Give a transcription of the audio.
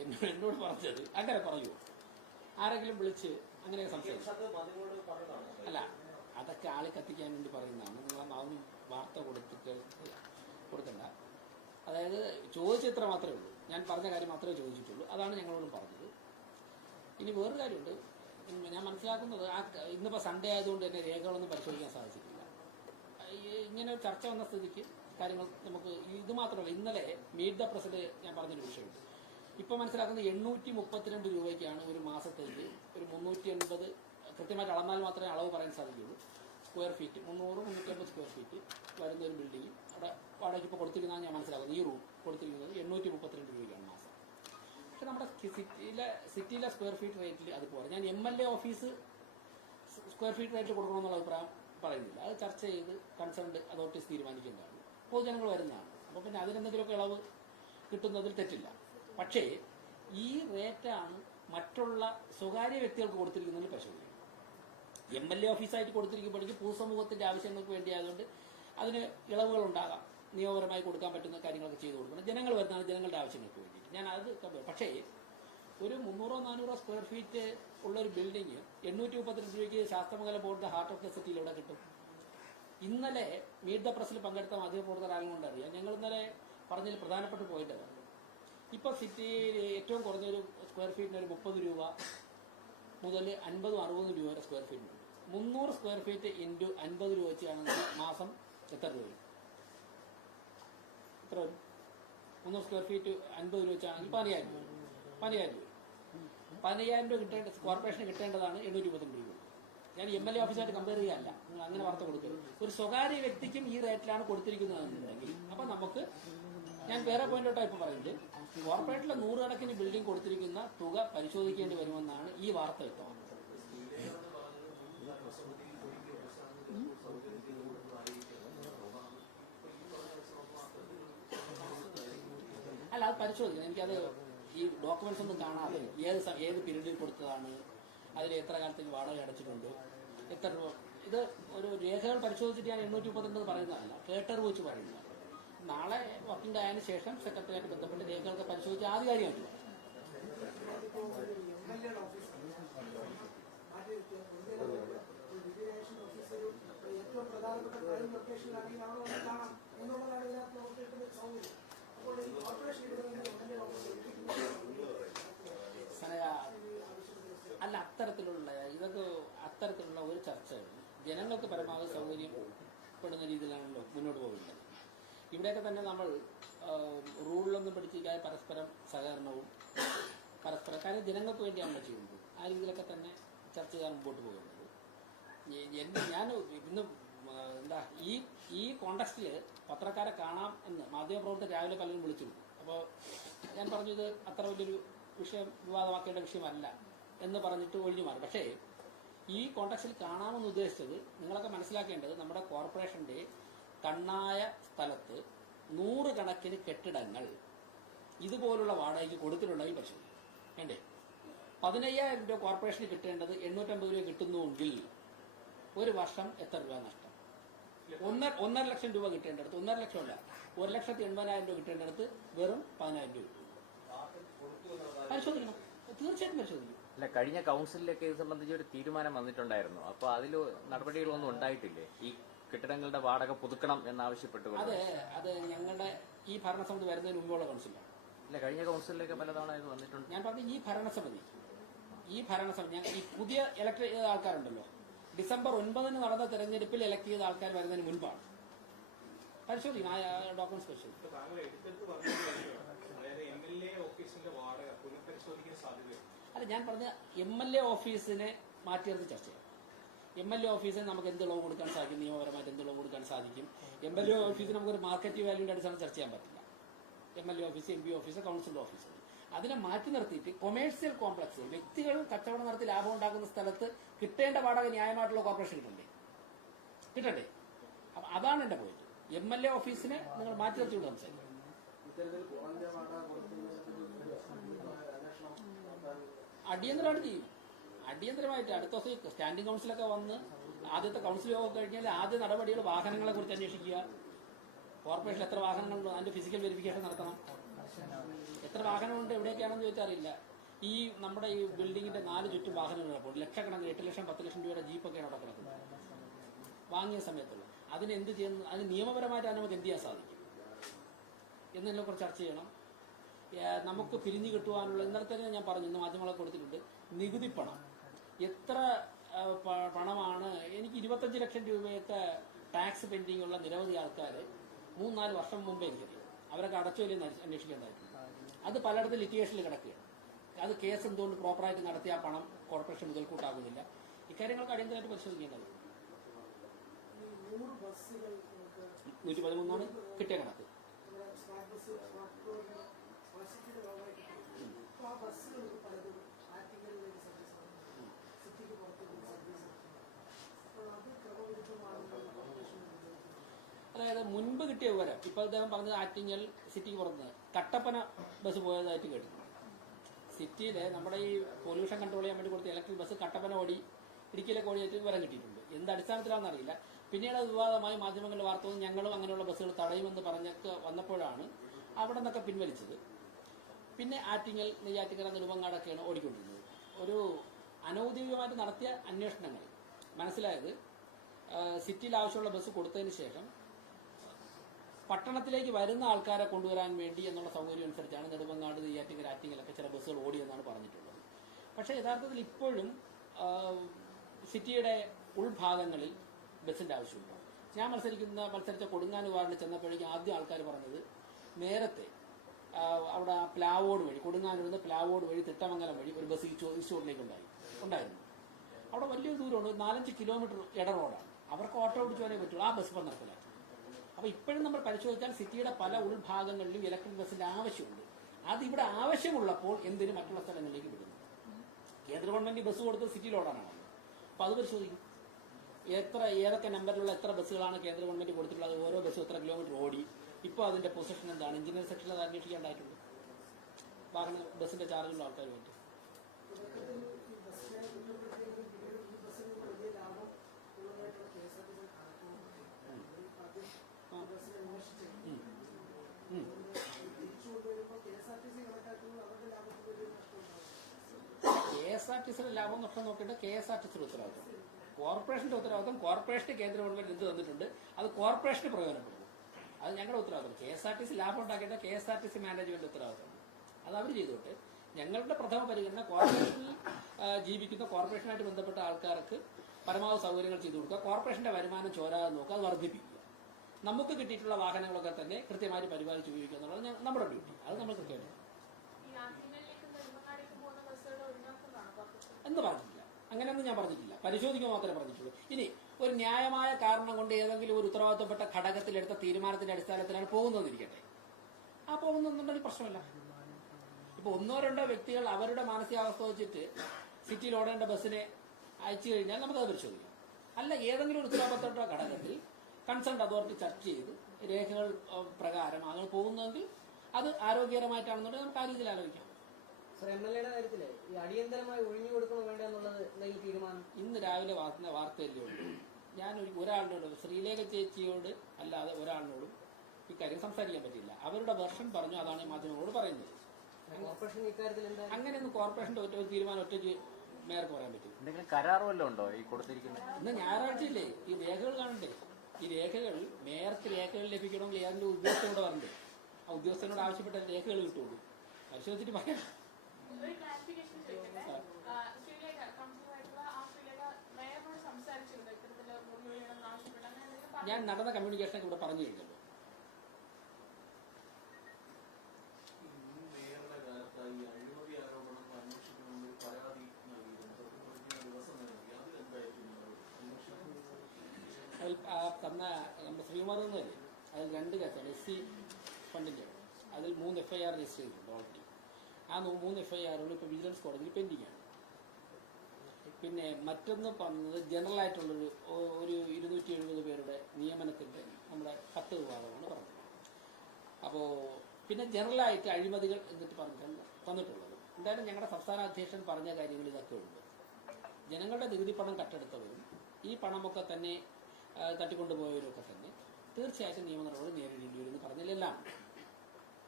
എന്നോട് പറഞ്ഞത് അങ്ങനെ പറയൂ, ആരെങ്കിലും വിളിച്ച് അങ്ങനെ സംസാരിച്ചു? അല്ല, അതൊക്കെ ആളെ കത്തിക്കാൻ വേണ്ടി പറയുന്നതാണ്. നിങ്ങൾ അതൊന്നും വാർത്ത കൊടുക്കണ്ട. അതായത് ചോദിച്ചത്ര മാത്രമേ ഉള്ളൂ, ഞാൻ പറഞ്ഞ കാര്യം മാത്രമേ ചോദിച്ചിട്ടുള്ളൂ. അതാണ് ഞങ്ങളോട് പറഞ്ഞത്. ഇനി വേറൊരു കാര്യമുണ്ട്, ഞാൻ മനസ്സിലാക്കുന്നത് ഇന്നിപ്പോൾ സൺഡേ ആയതുകൊണ്ട് തന്നെ രേഖകളൊന്നും പരിശോധിക്കാൻ സാധിച്ചിട്ടില്ല. ഇങ്ങനെ ഒരു ചർച്ച വന്ന സ്ഥിതിക്ക് കാര്യങ്ങൾ നമുക്ക് ഇത് മാത്രമല്ല, ഇന്നലെ മീറ്റ് ദ പ്രസിൽ ഞാൻ പറഞ്ഞൊരു വിഷയമുണ്ട്. ഇപ്പോൾ മനസ്സിലാക്കുന്നത് 832 രൂപയ്ക്കാണ് ഒരു മാസത്തേക്ക് ഒരു 380, കൃത്യമായിട്ട് അളന്നാൽ മാത്രമേ അളവ് പറയാൻ സാധിക്കുള്ളൂ, സ്ക്വയർ ഫീറ്റ് 300-350 സ്ക്വയർ ഫീറ്റ് വരുന്ന ഒരു ബിൽഡിംഗ് അവിടെ വാടകയ്ക്ക് ഇപ്പോൾ കൊടുത്തിരിക്കുന്നതാണ് ഞാൻ മനസ്സിലാക്കുന്നത്. ഈ റൂം കൊടുത്തിരിക്കുന്നത് 832 രൂപയ്ക്കാണ് മാസം. പക്ഷെ നമ്മുടെ സിറ്റിയിലെ സ്ക്വയർ ഫീറ്റ് റേറ്റിൽ അത് പോരാ. ഞാൻ MLA office square feet rate കൊടുക്കണമെന്നുള്ള അഭിപ്രായം പറയുന്നില്ല. അത് ചർച്ച ചെയ്ത് കൺസേൺഡ് അതോറിറ്റീസ് തീരുമാനിക്കേണ്ടതാണ്. പൊതുജനങ്ങൾ വരുന്നതാണ്. അപ്പോൾ പിന്നെ അതിനെന്തെങ്കിലുമൊക്കെ ഇളവ് കിട്ടുന്നതിൽ തെറ്റില്ല. പക്ഷേ ഈ റേറ്റാണ് മറ്റുള്ള സ്വകാര്യ വ്യക്തികൾക്ക് കൊടുത്തിരിക്കുന്നതിൽ പരിശോധിക്കുന്നത്. MLA ഓഫീസായിട്ട് കൊടുത്തിരിക്കുമ്പോഴേക്കും പൊതുസമൂഹത്തിന്റെ ആവശ്യങ്ങൾക്ക് വേണ്ടിയായതുകൊണ്ട് അതിന് ഇളവുകൾ ഉണ്ടാകാം. നിയമപരമായി കൊടുക്കാൻ പറ്റുന്ന കാര്യങ്ങളൊക്കെ ചെയ്തു കൊടുക്കണം. ജനങ്ങൾ വരുന്നതാണ് ജനങ്ങളുടെ ആവശ്യങ്ങൾക്ക് വേണ്ടിയിട്ട്. ഞാൻ അത് പക്ഷേ ഒരു 300-400 സ്ക്വയർ ഫീറ്റ് ഉള്ള ഒരു ബിൽഡിംഗ് 832 രൂപയ്ക്ക് ശാസ്ത്രമംഗലം ബോർഡിന്റെ ഹാർട്ട് ഓഫ് ദ സിറ്റിയിൽ ഇവിടെ കിട്ടും. ഇന്നലെ മീറ്റ് ദ പ്രസിൽ പങ്കെടുത്ത മാധ്യമപ്രവർത്തകർ ആരും കൊണ്ടറിയാം. ഞങ്ങൾ ഇന്നലെ പറഞ്ഞതിൽ പ്രധാനപ്പെട്ട പോയിന്റ് അതാണ്. ഇപ്പൊ സിറ്റിയിൽ ഏറ്റവും കുറഞ്ഞൊരു സ്ക്വയർ ഫീറ്റിന് ഒരു 30 രൂപ മുതൽ 50-60 രൂപ വരെ സ്ക്വയർ ഫീറ്റിനുണ്ട്. 300 സ്ക്വയർ ഫീറ്റ് ഇൻറ്റു 50 രൂപ വെച്ചാണെങ്കിൽ മാസം എത്ര രൂപ വരും? എത്ര വരും? 300 സ്ക്വയർ ഫീറ്റ് 50 രൂപ വെച്ചാണെങ്കിൽ 10000 രൂപ. 10000 രൂപ 10000 രൂപ കോർപ്പറേഷന് കിട്ടേണ്ടതാണ് 832 രൂപ. ഞാൻ MLA ഓഫീസായിട്ട് കമ്പയർ ചെയ്യാനല്ല, നിങ്ങൾ അങ്ങനെ വാർത്ത കൊടുക്കരുത്. ഒരു സ്വകാര്യ വ്യക്തിക്കും ഈ റേറ്റിലാണ് കൊടുത്തിരിക്കുന്നതെന്നുണ്ടെങ്കിൽ അപ്പം നമുക്ക്, ഞാൻ വേറെ പോയിന്റോട്ടാണ് ഇപ്പം പറയുന്നത്, കോർപ്പറേറ്റിലെ 100 കണക്കിന് ബിൽഡിംഗ് കൊടുത്തിരിക്കുന്ന തുക പരിശോധിക്കേണ്ടി വരുമെന്നാണ് ഈ വാർത്ത വ്യക്തമാക്കുന്നത്. അല്ല, അത് പരിശോധിക്കണം. എനിക്കത് ഈ ഡോക്യുമെന്റ്സ് ഒന്നും കാണാതെ ഏത് പീരീഡിൽ കൊടുത്തതാണ്, അതിൽ എത്ര കാലത്തേക്ക് വാടക അടച്ചിട്ടുണ്ട്, എത്ര രൂപ, ഇത് ഒരു രേഖകൾ പരിശോധിച്ചിട്ട് ഞാൻ 832 പറയുന്നതല്ല, കേട്ടറിവ് വെച്ച് പറയുന്നതാണ്. നാളെ വർക്കിംഗ് ഡേ ആയതിനു ശേഷം സെക്രട്ടറിയായിട്ട് ബന്ധപ്പെട്ട് രേഖകളൊക്കെ പരിശോധിച്ച് ആധികാരികമായിട്ട് ഏറ്റവും പ്രധാനപ്പെട്ട പ്രൈം ലൊക്കേഷനിലാണെങ്കിൽ അവിടെ വന്ന് കാണാം എന്നുള്ളതാണ് ഇതിനകത്ത് നമുക്ക് കിട്ടുന്ന സൗകര്യം. അപ്പോൾ ഈ കോർപ്പറേഷൻ അല്ല, അത്തരത്തിലുള്ള ഒരു ചർച്ചകൾ ജനങ്ങൾക്ക് പരമാവധി സൗകര്യപ്പെടുന്ന രീതിയിലാണല്ലോ മുന്നോട്ട് പോകേണ്ടത്. ഇവിടെയൊക്കെ തന്നെ നമ്മൾ റൂളിലൊന്നും പഠിച്ചിരിക്കാതെ പരസ്പരം സഹകരണവും കാര്യം ജനങ്ങൾക്ക് വേണ്ടിയാണല്ലോ ചെയ്യുന്നത്. ആ രീതിയിലൊക്കെ തന്നെ ചർച്ച ചെയ്യാൻ മുമ്പോട്ട് പോകേണ്ടത്. ഞാൻ ഇന്ന് ഈ കോണ്ടക്സ്റ്റിൽ പത്രക്കാരെ കാണാം എന്ന് മാധ്യമപ്രവർത്തകർ രാവിലെ പലരും വിളിച്ചിരുന്നു. അപ്പോൾ ഞാൻ പറഞ്ഞു ഇത് അത്ര വലിയൊരു വിവാദമാക്കേണ്ട വിഷയമല്ല എന്ന് പറഞ്ഞിട്ട് ഒഴിഞ്ഞു മാറി. പക്ഷേ ഈ കോണ്ടക്സ്റ്റിൽ കാണാമെന്ന് ഉദ്ദേശിച്ചത് നിങ്ങളൊക്കെ മനസ്സിലാക്കേണ്ടത്, നമ്മുടെ കോർപ്പറേഷന്റെ കണ്ണായ സ്ഥലത്ത് 100 കണക്കിന് കെട്ടിടങ്ങൾ ഇതുപോലുള്ള വാടകയ്ക്ക് കൊടുത്തിട്ടുണ്ടെങ്കിൽ പരിശോധിക്കും വേണ്ടേ. 15000 രൂപ കോർപ്പറേഷന് കിട്ടേണ്ടത് 850 രൂപ കിട്ടുന്നുവെങ്കിൽ ഒരു വർഷം എത്ര രൂപ നഷ്ടം? 1.5 ലക്ഷം രൂപ കിട്ടേണ്ടടുത്ത് 1.5 ലക്ഷം അല്ല, 1,80,000 രൂപ കിട്ടേണ്ടടുത്ത് വെറും 10,000 രൂപ പരിശോധിക്കണം. തീർച്ചയായിട്ടും പരിശോധിക്കും. അല്ല, കഴിഞ്ഞ കൗൺസിലിലൊക്കെ ഇത് സംബന്ധിച്ച് ഒരു തീരുമാനം വന്നിട്ടുണ്ടായിരുന്നു. അപ്പൊ അതിൽ നടപടികളൊന്നും ഉണ്ടായിട്ടില്ലേ? ഈ കെട്ടിടങ്ങളുടെ വാടക പുതുക്കണം എന്നാവശ്യപ്പെട്ടുകൊണ്ട്. അത് ഞങ്ങളുടെ ഈ ഭരണസമിതി വരുന്നതിന് മുമ്പുള്ള കൗൺസിലാണ്. ഇല്ല, കഴിഞ്ഞ കൗൺസിലിലൊക്കെ പലതവണ ഇത് വന്നിട്ടുണ്ട്. ഞാൻ പറഞ്ഞു ഈ ഭരണസമിതി ഈ പുതിയ ഇലക്ട് ചെയ്ത ആൾക്കാരുണ്ടല്ലോ, ഡിസംബർ 9 നടന്ന തെരഞ്ഞെടുപ്പിൽ ഇലക്ട് ചെയ്ത ആൾക്കാർ വരുന്നതിന് മുൻപാണ്. പരിശോധിക്കും, ആ ഡോക്യുമെന്റ്സ് പരിശോധിക്കും. അല്ല, ഞാൻ പറഞ്ഞ MLA ഓഫീസിനെ മാറ്റിയെടുത്ത് ചർച്ച ചെയ്യാം. MLA ഓഫീസിന് നമുക്ക് എന്ത് ഇളവ് കൊടുക്കാൻ സാധിക്കും, നിയമപരമായിട്ട് എന്ത് ഇളവ് കൊടുക്കാൻ സാധിക്കും. MLA ഓഫീസിന് നമുക്കൊരു മാർക്കറ്റ് വാല്യൂന്റെ അടിസ്ഥാനം ചർച്ച ചെയ്യാൻ പറ്റില്ല. MLA office, MP office, council office, അതിനെ മാറ്റി നിർത്തിയിട്ട് കൊമേഴ്സ്യൽ കോംപ്ലക്സ്, വ്യക്തികൾ കച്ചവടം നടത്തി ലാഭം ഉണ്ടാക്കുന്ന സ്ഥലത്ത് കിട്ടേണ്ട വാടക ന്യായമായിട്ടുള്ള കോർപ്പറേഷൻ കിട്ടണ്ടേ? അപ്പൊ അതാണ് എന്റെ പോയിന്റ്. MLA ഓഫീസിനെ നിങ്ങൾ മാറ്റി നിർത്തിക്കൊണ്ട് സംസാരിക്കും. അടിയന്തരമായിട്ട് ചെയ്യും. അടിയന്തരമായിട്ട് അടുത്ത ദിവസം സ്റ്റാൻഡിംഗ് കൗൺസിലൊക്കെ വന്ന് ആദ്യത്തെ കൗൺസിൽ യോഗം കഴിഞ്ഞാൽ ആദ്യ നടപടികൾ വാഹനങ്ങളെ കുറിച്ച് അന്വേഷിക്കുക. കോർപ്പറേഷൻ എത്ര വാഹനങ്ങളുണ്ടോ അതിന്റെ ഫിസിക്കൽ വെരിഫിക്കേഷൻ നടത്തണം. എത്ര വാഹനമുണ്ട് എവിടെയൊക്കെയാണെന്ന് ചോദിച്ചാൽ അറിയില്ല. ഈ നമ്മുടെ ഈ ബിൽഡിങ്ങിന്റെ 4 ചുറ്റും വാഹനങ്ങൾ കിടപ്പുണ്ട്. ലക്ഷക്കണക്കിന് 8 ലക്ഷം 10 ലക്ഷം രൂപയുടെ ജീപ്പൊക്കെയാണ് അവിടെ കിടക്കുന്നത് വാങ്ങിയ സമയത്തുള്ള. അതിന് എന്ത് ചെയ്യുന്നു? അതിന് നിയമപരമായിട്ട് നമുക്ക് എന്ത് ചെയ്യാൻ സാധിക്കും എന്നതിനെ കുറിച്ച് ചർച്ച ചെയ്യണം. നമുക്ക് പിരിഞ്ഞു കിട്ടുവാനുള്ള ഇന്നലെ തന്നെ ഞാൻ പറഞ്ഞു, ഇന്ന് മാധ്യമങ്ങളെ കൊടുത്തിട്ടുണ്ട്, നികുതി പണം എത്ര പണമാണ്. എനിക്ക് 25 ലക്ഷം രൂപയൊക്കെ ടാക്സ് പെൻഡിങ് ഉള്ള നിരവധി ആൾക്കാർ 3-4 വർഷം മുമ്പേ എനിക്കറിയാം. അവരൊക്കെ അടച്ചോ ഇല്ലെന്ന് അന്വേഷിക്കേണ്ടതായിട്ടുണ്ട്. അത് പലയിടത്തും ലിറ്റിഗേഷനിൽ കിടക്കുകയാണ്. അത് കേസ് എന്തുകൊണ്ട് പ്രോപ്പറായിട്ട് നടത്തിയ ആ പണം കോർപ്പറേഷൻ മുതൽക്കൂട്ടാകുന്നില്ല. ഇക്കാര്യങ്ങൾക്ക് അടിയന്തരമായിട്ട് പരിശോധിക്കേണ്ടത്. 100 ബസ്സുകൾ 113 കിട്ടിയ കണക്ക്. സ്മാർട്ട് ബസ് വാശിയുടെ ഭാഗമായിട്ട് അപ്പോൾ ആ ബസ്സുകൾ പലതും ആറ്റിങ്ങലിലേക്ക് സർവീസ് നടത്തുന്നു, സിറ്റിക്ക് പുറത്തേക്ക് സർവീസ് നടത്തുന്നു. അപ്പോൾ അത് ക്രമവിരുദ്ധമാണെന്ന് കോർപ്പറേഷൻ ഉപയോഗിക്കുന്നു. അതായത് മുൻപ് കിട്ടിയ വിവരം ഇപ്പോൾ അദ്ദേഹം പറഞ്ഞത് ആറ്റിങ്ങൽ സിറ്റിക്ക് പുറത്ത് കട്ടപ്പന ബസ് പോയതായിട്ട് കേട്ടിട്ടുണ്ട്. സിറ്റിയിൽ നമ്മുടെ ഈ പൊല്യൂഷൻ കൺട്രോൾ ചെയ്യാൻ വേണ്ടി കൊടുത്ത ഇലക്ട്രിക് ബസ് കട്ടപ്പന ഓടി ഇടുക്കിയിലേക്ക് ഓടിയായിട്ട് വിവരം കിട്ടിയിട്ടുണ്ട്. എന്ത് അടിസ്ഥാനത്തിലാണെന്ന് അറിയില്ല. പിന്നീട് അത് വിവാദമായി മാധ്യമങ്ങളിൽ വാർത്ത വന്നു. ഞങ്ങളും അങ്ങനെയുള്ള ബസ്സുകൾ തടയുമെന്ന് പറഞ്ഞൊക്കെ വന്നപ്പോഴാണ് അവിടെ നിന്നൊക്കെ പിൻവലിച്ചത്. പിന്നെ ആറ്റിങ്ങൽ, നെയ്യാറ്റിങ്കര, നെടുമങ്ങാടൊക്കെയാണ് ഓടിക്കൊണ്ടിരുന്നത്. ഒരു അനൗദ്യോഗികമായിട്ട് നടത്തിയ അന്വേഷണങ്ങൾ മനസ്സിലായത് സിറ്റിയിൽ ആവശ്യമുള്ള ബസ് കൊടുത്തതിന് ശേഷം പട്ടണത്തിലേക്ക് വരുന്ന ആൾക്കാരെ കൊണ്ടുവരാൻ വേണ്ടി എന്നുള്ള സൗകര്യം അനുസരിച്ചാണ് നെടുമങ്ങാട്, നെയ്യാറ്റിങ്കര, ആറ്റിങ്ങലൊക്കെ ചില ബസ്സുകൾ ഓടിയെന്നാണ് പറഞ്ഞിട്ടുള്ളത്. പക്ഷേ യഥാർത്ഥത്തിൽ ഇപ്പോഴും സിറ്റിയുടെ ഉൾഭാഗങ്ങളിൽ ബസ്സിന്റെ ആവശ്യമുണ്ട്. ഞാൻ മത്സരിച്ച കൊടുങ്ങാൻ വാർഡിൽ ചെന്നപ്പോഴേക്കും ആദ്യം ആൾക്കാർ പറഞ്ഞത് നേരത്തെ അവിടെ പ്ലാവോട് വഴി, കൊടുങ്ങാനൂരിൽ നിന്ന് പ്ലാവോട് വഴി തിട്ടമംഗലം വഴി ഒരു ബസ് ഈസ്റ്റോറിലേക്ക് ഉണ്ടായിരുന്നു. അവിടെ വലിയൊരു ദൂരമുണ്ട്, 4-5 കിലോമീറ്റർ ഇട റോഡാണ്. അവർക്ക് ഓട്ടോ ഓടിച്ചു വരാനേ പറ്റുള്ളൂ. ആ ബസ് ഇപ്പം നടക്കില്ല. അപ്പോൾ ഇപ്പോഴും നമ്മൾ പരിശോധിച്ചാൽ സിറ്റിയുടെ പല ഉൾഭാഗങ്ങളിലും ഇലക്ട്രിക് ബസ്സിന്റെ ആവശ്യമുണ്ട്. അത് ഇവിടെ ആവശ്യമുള്ളപ്പോൾ എന്തിനും മറ്റുള്ള സ്ഥലങ്ങളിലേക്ക് വിടുന്നു. കേന്ദ്ര ഗവൺമെന്റ് ബസ് കൊടുത്ത് സിറ്റിയിൽ ഓടാനാണ്. അപ്പോൾ അത് പരിശോധിക്കും. ഏതൊക്കെ നമ്പറിലുള്ള എത്ര ബസ്സുകളാണ് കേന്ദ്ര ഗവൺമെന്റ് കൊടുത്തിട്ടുള്ളത്, ഓരോ ബസ്സും എത്ര കിലോമീറ്റർ ഓടി, ഇപ്പോൾ അതിന്റെ പൊസിഷൻ എന്താണ്, എഞ്ചിനീയർ സെക്ഷനിൽ അത് അന്വേഷിക്കേണ്ടതായിട്ടുണ്ട്. വാഹന ബസ്സിന്റെ ചാർജുള്ള ആൾക്കാർ വേണ്ടി KSRTC ലാഭം നഷ്ടം നോക്കിയിട്ട് KSRTC ഉത്തരവാദിത്വം, കോർപ്പറേഷന്റെ ഉത്തരവാദിത്വം. കോർപ്പറേഷന് കേന്ദ്ര ഗവൺമെന്റ് എന്ത് തന്നിട്ടുണ്ട് അത് കോർപ്പറേഷന് പ്രയോജനപ്പെടും. അത് ഞങ്ങളുടെ ഉത്തരവാദിത്വം. KSRTC ലാഭം ഉണ്ടാക്കിയിട്ട് KSRTC മാനേജ്മെന്റ് ഉത്തരവാദിത്വം. അത് അവർ ചെയ്തോട്ടെ. ഞങ്ങളുടെ പ്രഥമ പരിഗണന കോർപ്പറേഷനിൽ ജീവിക്കുന്ന കോർപ്പറേഷനായിട്ട് ബന്ധപ്പെട്ട ആൾക്കാർക്ക് പരമാവധി സൗകര്യങ്ങൾ ചെയ്തു കൊടുക്കുക. കോർപ്പറേഷന്റെ വരുമാനം ചോരാതെ നോക്കുക, അത് വർദ്ധിപ്പിക്കുക. നമുക്ക് കിട്ടിയിട്ടുള്ള വാഹനങ്ങളൊക്കെ തന്നെ കൃത്യമായിട്ട് പരിപാലിച്ച് ഉപയോഗിക്കുക എന്നുള്ളത് നമ്മുടെ ഡ്യൂട്ടി. അത് നമ്മൾ കൃത്യമായി എന്ന് പറഞ്ഞിട്ടില്ല. അങ്ങനെയൊന്നും ഞാൻ പറഞ്ഞിട്ടില്ല. പരിശോധിക്കുക മാത്രമേ പറഞ്ഞിട്ടുള്ളൂ. ഇനി ഒരു ന്യായമായ കാരണം കൊണ്ട് ഏതെങ്കിലും ഒരു ഉത്തരവാദിത്തപ്പെട്ട ഘടകത്തിലെടുത്ത തീരുമാനത്തിന്റെ അടിസ്ഥാനത്തിലാണ് പോകുന്നതെന്നിരിക്കട്ടെ, ആ പോകുന്നുണ്ടെങ്കിൽ പ്രശ്നമില്ല. ഇപ്പൊ 1-2 വ്യക്തികൾ അവരുടെ മാനസികാവസ്ഥ വെച്ചിട്ട് സിറ്റിയിൽ ഓടേണ്ട ബസ്സിനെ അയച്ചു കഴിഞ്ഞാൽ നമുക്കത് പരിശോധിക്കാം. അല്ല, ഏതെങ്കിലും ഒരു ഉത്തരവാദിത്തപ്പെട്ട ഘടകത്തിൽ കൺസേൺ അതോറിറ്റി ചർച്ച ചെയ്ത് രേഖകൾ പ്രകാരം അങ്ങനെ പോകുന്നതെങ്കിൽ അത് ആരോഗ്യകരമായിട്ടാണെന്നുണ്ടെങ്കിൽ നമുക്ക് ആ രീതിയിൽ ആലോചിക്കാം. MLA-യുടെ കാര്യത്തില് ഈ അടിയന്തരമായി ഒഴിഞ്ഞു കൊടുക്കണോ വേണ്ട എന്നുള്ളത് എന്തെങ്കിലും തീരുമാനം? ഇന്ന് രാവിലെ വാർത്തയല്ലേ ഉള്ളൂ. ഞാൻ ഒരാളിനോട്, ശ്രീലേഖ ചേച്ചിയോട് അല്ലാതെ ഒരാളിനോടും ഇക്കാര്യം സംസാരിക്കാൻ പറ്റില്ല. അവരുടെ വെർഷൻ പറഞ്ഞു, അതാണ് മാധ്യമങ്ങളോട് പറയുന്നത്. കോർപ്പറേഷൻ ഇക്കാര്യത്തിൽ എന്താ? അങ്ങനെയൊന്നും കോർപ്പറേഷന്റെ ഒറ്റ തീരുമാനം ഒറ്റയ്ക്ക് മേയർക്ക് പറയാൻ പറ്റും. എന്തെങ്കിലും കരാർ വല്ലതും ഉണ്ടോ ഈ കൊടുത്തിരിക്കുന്നത്? ഇന്ന് ഞായറാഴ്ചയില്ലേ ഈ രേഖകൾ കാണണ്ടേ? ഈ രേഖകൾ മേയർക്ക് രേഖകൾ ലഭിക്കണമെങ്കിൽ ഏതെങ്കിലും ഉദ്യോഗസ്ഥനോട് വരണ്ടേ? ആ ഉദ്യോഗസ്ഥനോട് ആവശ്യപ്പെട്ട രേഖകൾ കിട്ടുള്ളൂ. പരിശോധിച്ചിട്ട് പറയാം. ഞാൻ നടന്ന കമ്മ്യൂണിക്കേഷനൊക്കെ ഇവിടെ പറഞ്ഞു കഴിഞ്ഞല്ലോ. അതിൽ തന്ന നമ്മുടെ ശ്രീകുമാർ എന്നല്ലേ, അതിൽ 2 കേസാണ്. SC ഫണ്ടിന്റെ. അതിൽ 3 FIR രജിസ്റ്റർ ചെയ്തിട്ടുണ്ട് ഓൾറെഡി. ആ 3 FIR ഇപ്പോൾ വിജിലൻസ് കോടതിയിൽ പെൻഡിംഗ് ആണ്. പിന്നെ മറ്റൊന്ന് പറഞ്ഞത് ജനറൽ ആയിട്ടുള്ളൊരു 270 പേരുടെ നിയമനത്തിന്റെ നമ്മുടെ 10 വിഭാഗമാണ് പറഞ്ഞത്. അപ്പോൾ പിന്നെ ജനറലായിട്ട് അഴിമതികൾ എന്നിട്ട് തന്നിട്ടുള്ളത്. എന്തായാലും ഞങ്ങളുടെ സംസ്ഥാന അധ്യക്ഷൻ പറഞ്ഞ കാര്യങ്ങൾ ഇതൊക്കെ ഉണ്ട്. ജനങ്ങളുടെ നികുതി പണം കട്ടെടുത്തവരും ഈ പണമൊക്കെ തന്നെ തട്ടിക്കൊണ്ടുപോയവരൊക്കെ തന്നെ തീർച്ചയായിട്ടും നിയമ നടപടി നേരിടേണ്ടി വരുമെന്ന് പറഞ്ഞതിലെല്ലാം